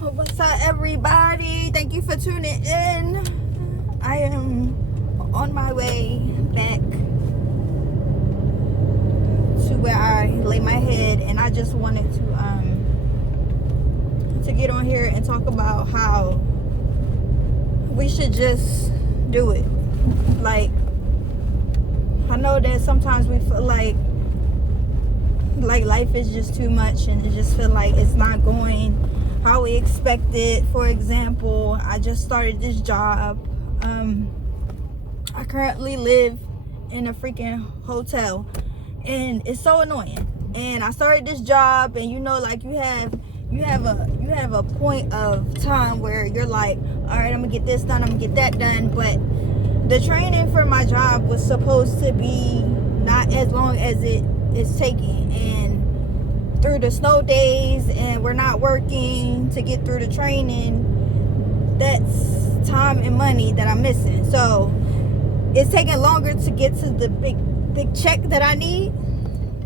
What's up, everybody? Thank you for tuning in. I am on my way back to where I lay my head, and I just wanted to get on here and talk about how we should just do it. Like, I know that sometimes we feel like life is just too much, and it just feel like it's not going how we expected. For example, I just started this job. I currently live in a freaking hotel, and it's so annoying. And I started this job, and you know, like you have a point of time where you're like, all right, I'm gonna get this done, I'm gonna get that done. But the training for my job was supposed to be not as long as it is taking, and through the snow days, and we're not working to get through the training, that's time and money that I'm missing. So it's taking longer to get to the big check that I need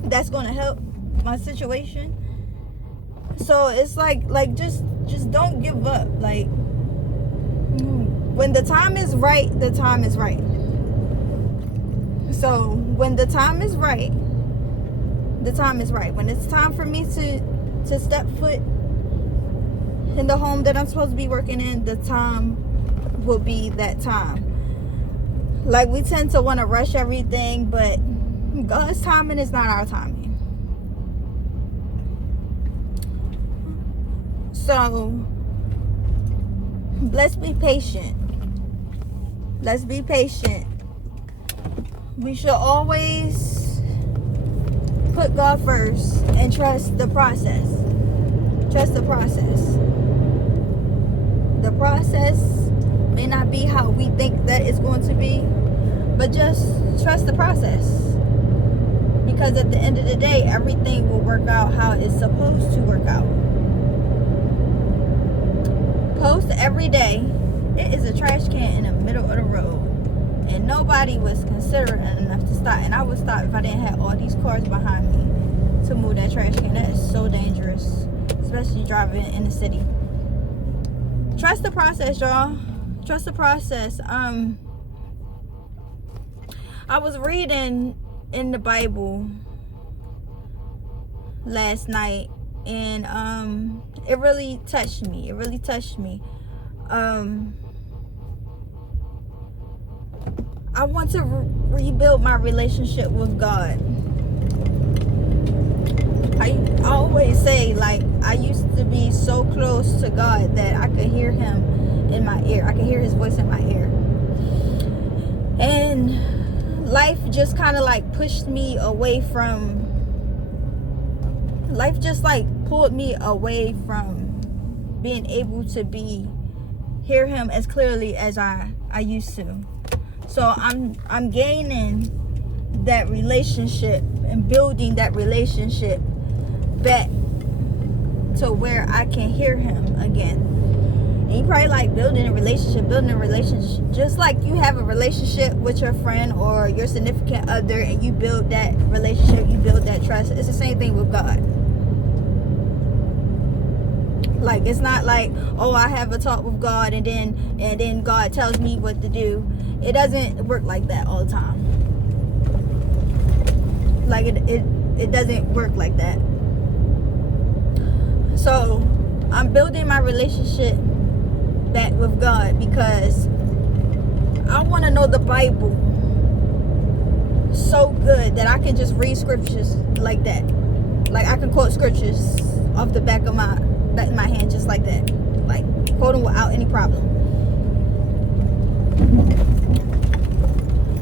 that's going to help my situation. So it's like just don't give up. Like, when the time is right, the time is right. So when the time is right, the time is right. When it's time for me to step foot in the home that I'm supposed to be working in, the time will be that time. Like, we tend to want to rush everything, but God's timing is not our timing. So let's be patient. Let's be patient. We should always put God first and trust the process. Trust the process. The process may not be how we think that it's going to be, but just trust the process. Because at the end of the day, everything will work out how it's supposed to work out. Post every day. It is a trash can in the middle of the road, and nobody was considerate enough to stop. And I would stop if I didn't have all these cars behind me to move that trash can. That is so dangerous, especially driving in the city. Trust the process, y'all. Trust the process. I was reading in the Bible last night, and it really touched me. It really touched me. I want to rebuild my relationship with God. I always say, like, I used to be so close to God that I could hear him in my ear. I could hear his voice in my ear. And life just kind of like pushed me away from, life just like pulled me away from being able to hear him as clearly as I used to. So I'm gaining that relationship and building that relationship back to where I can hear him again. And you probably like building a relationship, just like you have a relationship with your friend or your significant other, and you build that relationship, you build that trust. It's the same thing with God. Like, it's not like, oh, I have a talk with God and then God tells me what to do. It doesn't work like that all the time. Like, it doesn't work like that. So I'm building my relationship back with God because I want to know the Bible so good that I can just read scriptures like that. Like, I can quote scriptures off the back of my hand just like that. Like, quote them without any problem.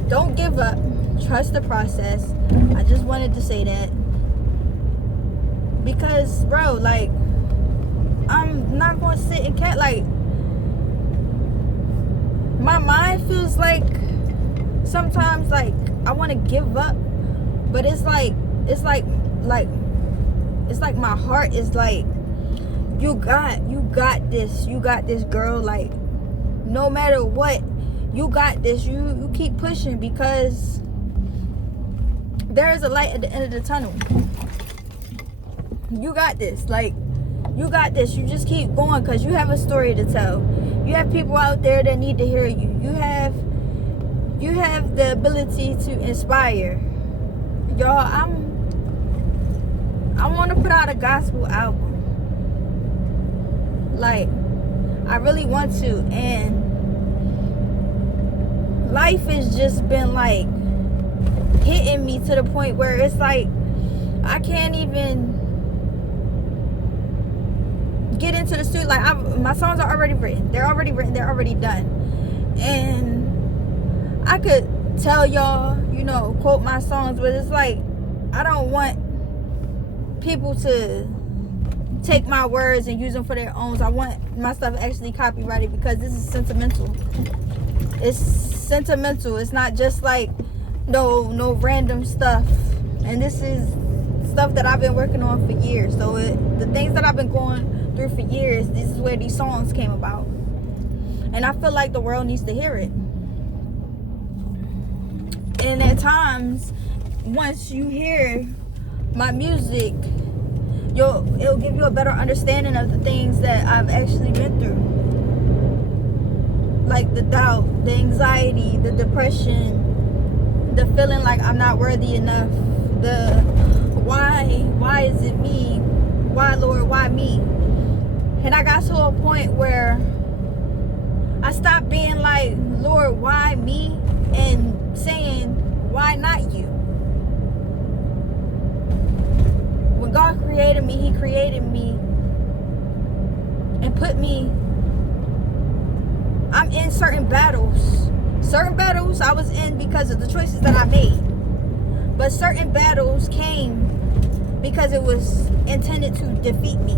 Don't give up. Trust the process. I just wanted to say that. Because, bro, like, I'm not going to sit and like, my mind feels like sometimes like I want to give up, but it's like my heart is like, you got this, girl. Like, no matter what, you got this. You keep pushing, because there is a light at the end of the tunnel. You got this. Like, You got this. You just keep going because you have a story to tell. You have people out there that need to hear you. You have the ability to inspire. Y'all, I want to put out a gospel album. Like, I really want to. And life has just been like hitting me to the point where it's like I can't even get into the studio. Like, my songs are already written. They're already written. They're already done. And I could tell y'all, quote my songs, but it's like I don't want people to take my words and use them for their own. I want my stuff actually copyrighted because this is sentimental. It's sentimental. It's not just like no random stuff. And this is stuff that I've been working on for years. So the things that I've been going through for years, this is where these songs came about. And I feel like the world needs to hear it. And at times, once you hear my music, it'll give you a better understanding of the things that I've actually been through. Like the doubt, the anxiety, the depression, the feeling like I'm not worthy enough, the why is it me? Why, Lord, why me? And I got to a point where I stopped being like, Lord, why me? And saying, why not you? When God created me, He created me and put me. I'm in certain battles. Certain battles I was in because of the choices that I made. But certain battles came because it was intended to defeat me.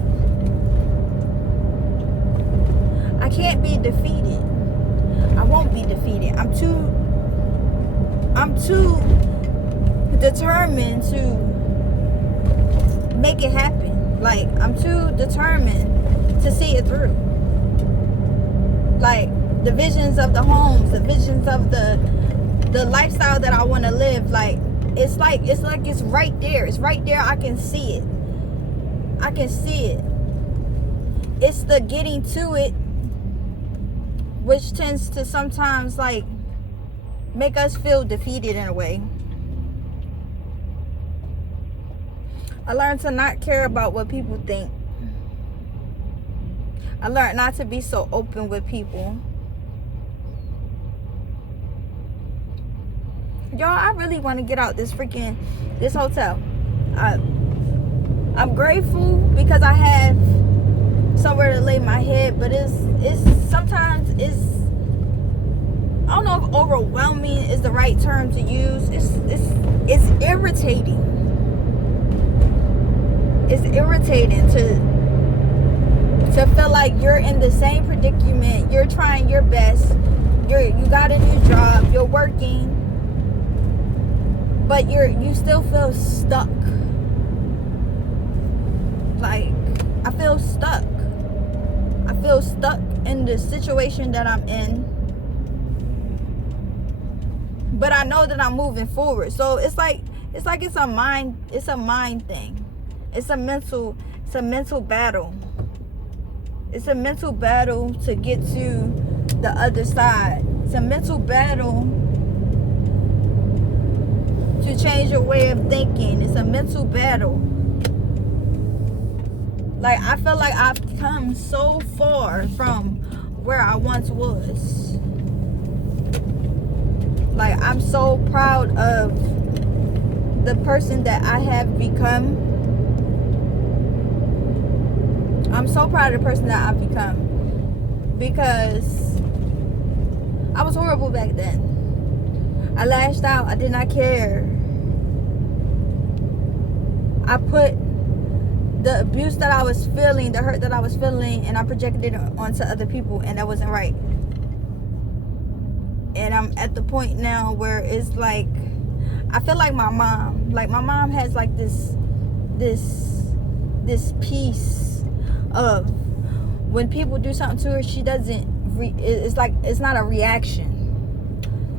I can't be defeated. I won't be defeated. I'm too determined to make it happen. Like, I'm too determined to see it through. Like, the visions of the homes, the visions of the lifestyle that I want to live, like it's right there. It's right there. I can see it. It's the getting to it, which tends to sometimes like make us feel defeated in a way. I learned to not care about what people think. I learned not to be so open with people. Y'all, I really want to get out this hotel. I'm grateful because I have somewhere to lay my head, but it's sometimes I don't know if overwhelming is the right term to use. It's irritating. It's irritating to feel like you're in the same predicament. You're trying your best. You got a new job. You're working. But you still feel stuck. Like, I feel stuck. I feel stuck in the situation that I'm in. But I know that I'm moving forward. So it's a mind thing. It's a mental battle. It's a mental battle to get to the other side. It's a mental battle to change your way of thinking. It's a mental battle. Like, I feel like I've come so far from where I once was. Like, I'm so proud of the person that I have become. I'm so proud of the person that I've become. Because I was horrible back then. I lashed out. I did not care. I put the abuse that I was feeling, the hurt that I was feeling, and I projected it onto other people, and that wasn't right. And I'm at the point now where it's like, I feel like my mom. Like, my mom has like this piece of when people do something to her, she doesn't. It's like it's not a reaction.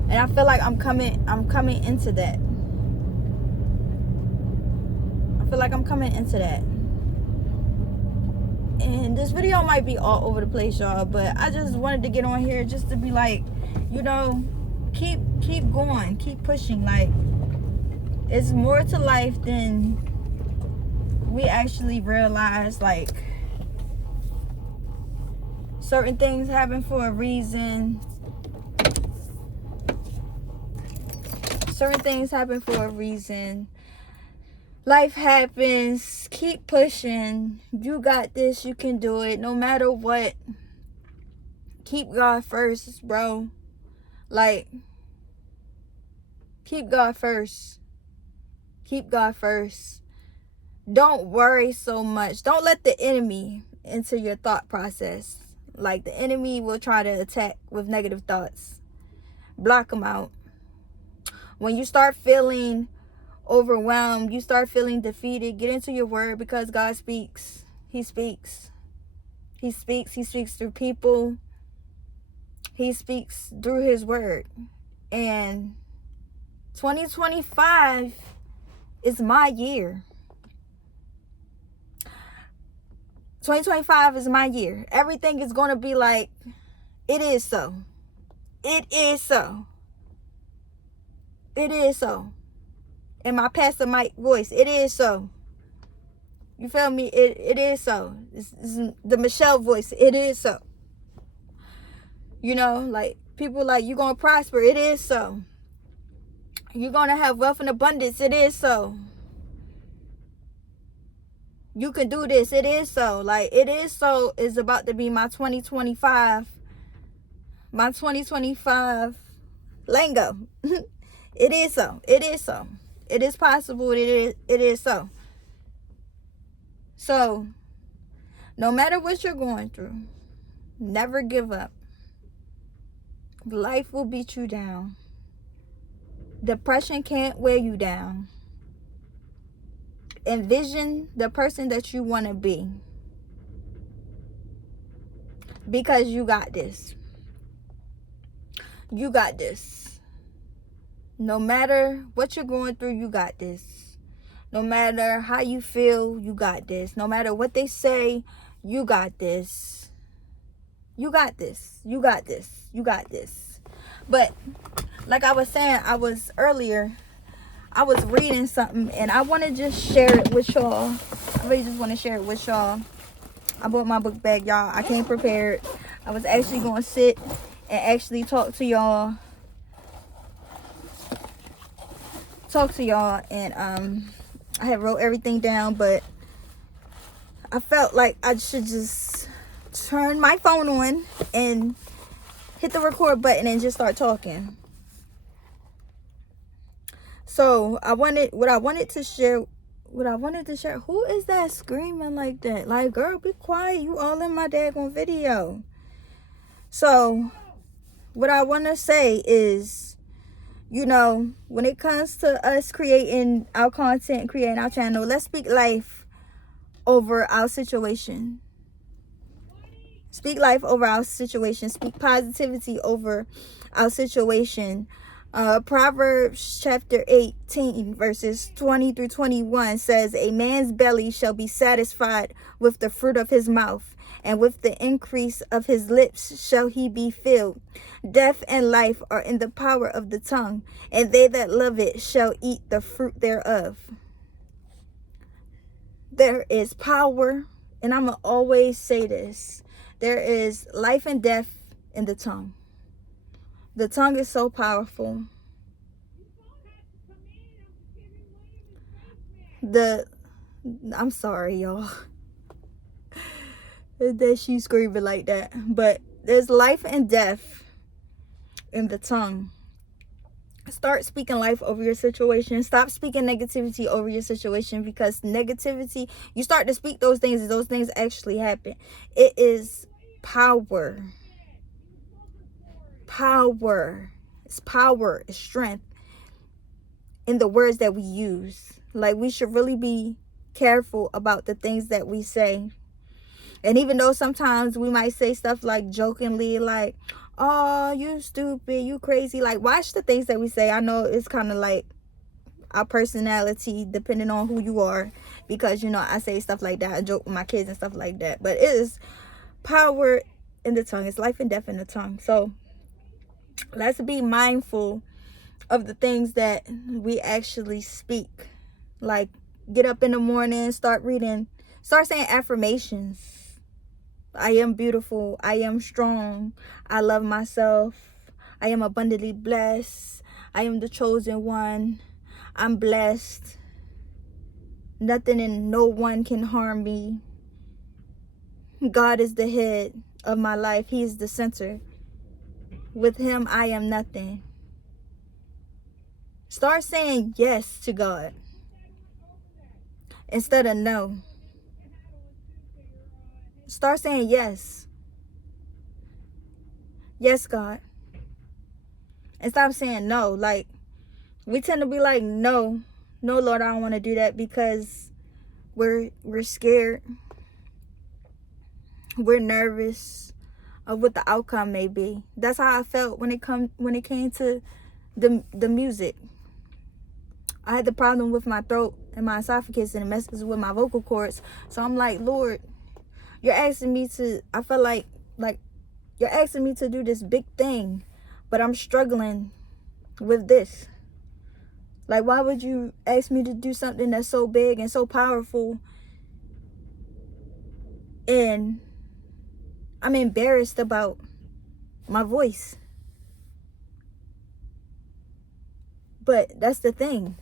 And I feel like I'm coming into that. I feel like I'm coming into that. And this video might be all over the place, y'all, but I just wanted to get on here just to be like, you know, keep going, keep pushing. Like, it's more to life than we actually realize. Like, certain things happen for a reason. Certain things happen for a reason. Life happens. Keep pushing. You got this. You can do it. No matter what. Keep God first, bro. Like, keep God first. Keep God first. Don't worry so much. Don't let the enemy into your thought process. Like, the enemy will try to attack with negative thoughts. Block them out. When you start feeling overwhelmed, you start feeling defeated, get into your word, because God speaks. He speaks. He speaks. He speaks through people. He speaks through his word. And 2025 is my year. 2025 is my year. Everything is going to be like, it is so. It is so. It is so. In my Pastor Mike voice, it is so. You feel me? It is so. It's the Michelle voice. It is so. You know, like, people like, you're going to prosper. It is so. You're going to have wealth and abundance. It is so. You can do this. It is so. Like, it is so is about to be my 2025. My 2025 lingo. It is so. It is so. It is possible. It is so. So, no matter what you're going through, never give up. Life will beat you down. Depression can't wear you down. Envision the person that you want to be. Because you got this. You got this. No matter what you're going through, you got this. No matter how you feel, you got this. No matter what they say, you got this. You got this. You got this. You got this. But like I was saying, I was reading something, and I want to just share it with y'all. I really just want to share it with y'all. I bought my book bag, y'all. I came prepared. I was actually going to sit and actually talk to y'all. And I had wrote everything down, but I felt like I should just turn my phone on and hit the record button and just start talking. So what I wanted to share, who is that screaming like that? Like, girl, be quiet. You all in my daggone video. So what I want to say is, you know, when it comes to us creating our content, creating our channel, let's speak life over our situation. Speak life over our situation. Speak positivity over our situation. Proverbs chapter 18 verses 20 through 21 says, a man's belly shall be satisfied with the fruit of his mouth, and with the increase of his lips shall he be filled. Death and life are in the power of the tongue, and they that love it shall eat the fruit thereof. There is power, and I'm going to always say this. There is life and death in the tongue. The tongue is so powerful. I'm sorry, y'all, that she's screaming like that. But there's life and death in the tongue. Start speaking life over your situation. Stop speaking negativity over your situation, because negativity, you start to speak those things, and those things actually happen. It is power. Power. It's power. It's strength in the words that we use. Like, we should really be careful about the things that we say. And even though sometimes we might say stuff like jokingly, like, oh, you stupid, you crazy. Like, watch the things that we say. I know it's kind of like our personality, depending on who you are. because, you know, I say stuff like that. I joke with my kids and stuff like that. But it is power in the tongue. It's life and death in the tongue. So let's be mindful of the things that we actually speak. Like, get up in the morning, start reading, start saying affirmations. I am beautiful. I am strong. I love myself. I am abundantly blessed. I am the chosen one. I'm blessed. Nothing and no one can harm me. God is the head of my life. He is the center. With him, I am nothing. Start saying yes to God instead of no. Start saying yes. Yes, God. And stop saying no. Like, we tend to be like, no, Lord, I don't want to do that, because we're scared. We're nervous of what the outcome may be. That's how I felt when it came to the music. I had the problem with my throat and my esophagus, and it messes with my vocal cords. So I'm like, Lord, you're asking me to, I feel like you're asking me to do this big thing, but I'm struggling with this. Like, why would you ask me to do something that's so big and so powerful, and I'm embarrassed about my voice? But that's the thing.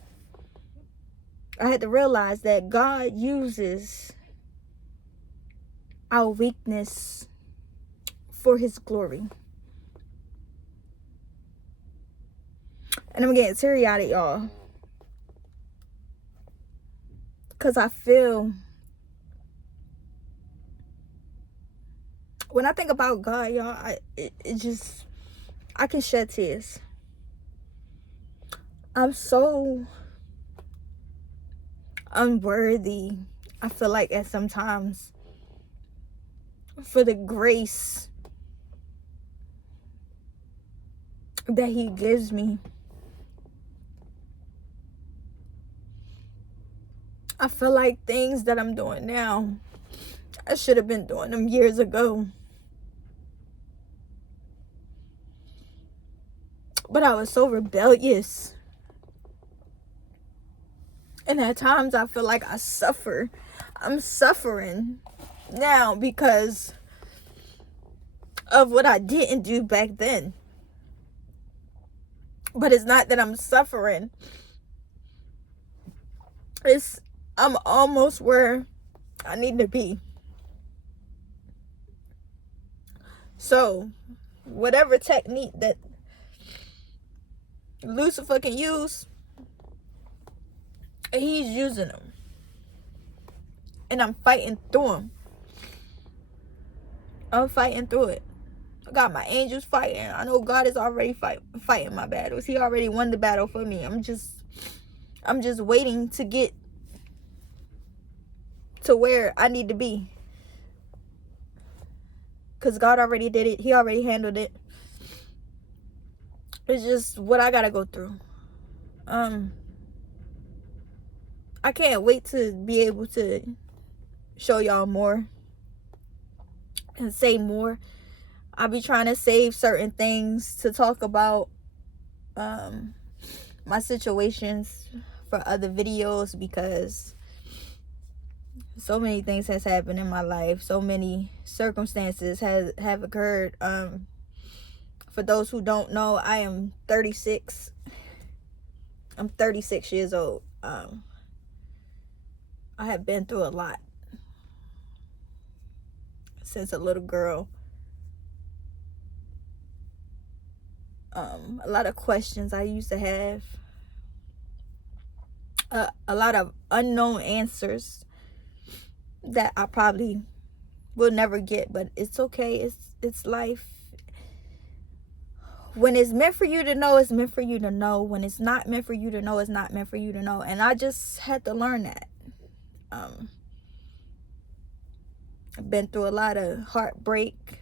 I had to realize that God uses our weakness for his glory. And I'm getting teary-eyed, y'all, because I feel, when I think about God, y'all, I can shed tears. I'm so unworthy, I feel like, at sometimes, for the grace that he gives me. I feel like things that I'm doing now, I should have been doing them years ago. But I was so rebellious. And at times I feel like I suffer. I'm suffering now because of what I didn't do back then. But it's not that I'm suffering. I'm almost where I need to be. So, whatever technique that Lucifer can use, he's using them. And I'm fighting through them. I'm fighting through it. I got my angels fighting. I know God is already fighting my battles. He already won the battle for me. I'm just waiting to get to where I need to be. Because God already did it. He already handled it. It's just what I gotta go through. I can't wait to be able to show y'all more and say more. I'll be trying to save certain things to talk about my situations for other videos, because so many things has happened in my life. So many circumstances have occurred. For those who don't know, I am 36. I'm 36 years old. I have been through a lot since a little girl. A lot of questions I used to have. A lot of unknown answers that I probably will never get, but it's okay. It's life. When it's meant for you to know, it's meant for you to know. When it's not meant for you to know, it's not meant for you to know. And I just had to learn that. I've been through a lot of heartbreak,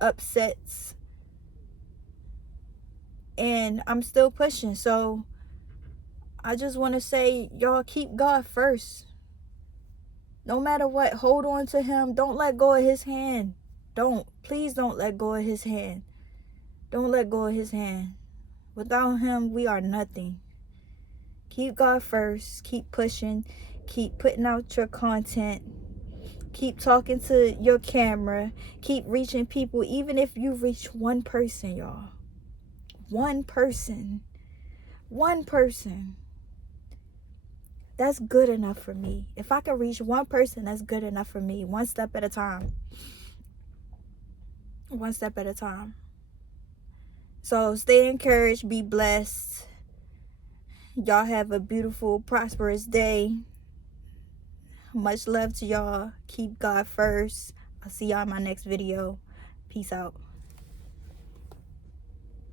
upsets, and I'm still pushing. So I just want to say, y'all, keep God first. No matter what, hold on to him. Don't let go of his hand. Please don't let go of his hand. Don't let go of his hand. Without him, we are nothing. Keep God first. Keep pushing. Keep putting out your content. Keep talking to your camera. Keep reaching people. Even if you reach one person, y'all. One person. One person. That's good enough for me. If I can reach one person, that's good enough for me. One step at a time. One step at a time. So stay encouraged. Be blessed. Y'all have a beautiful, prosperous day. Much love to y'all. Keep God first. I'll see y'all in my next video. Peace out.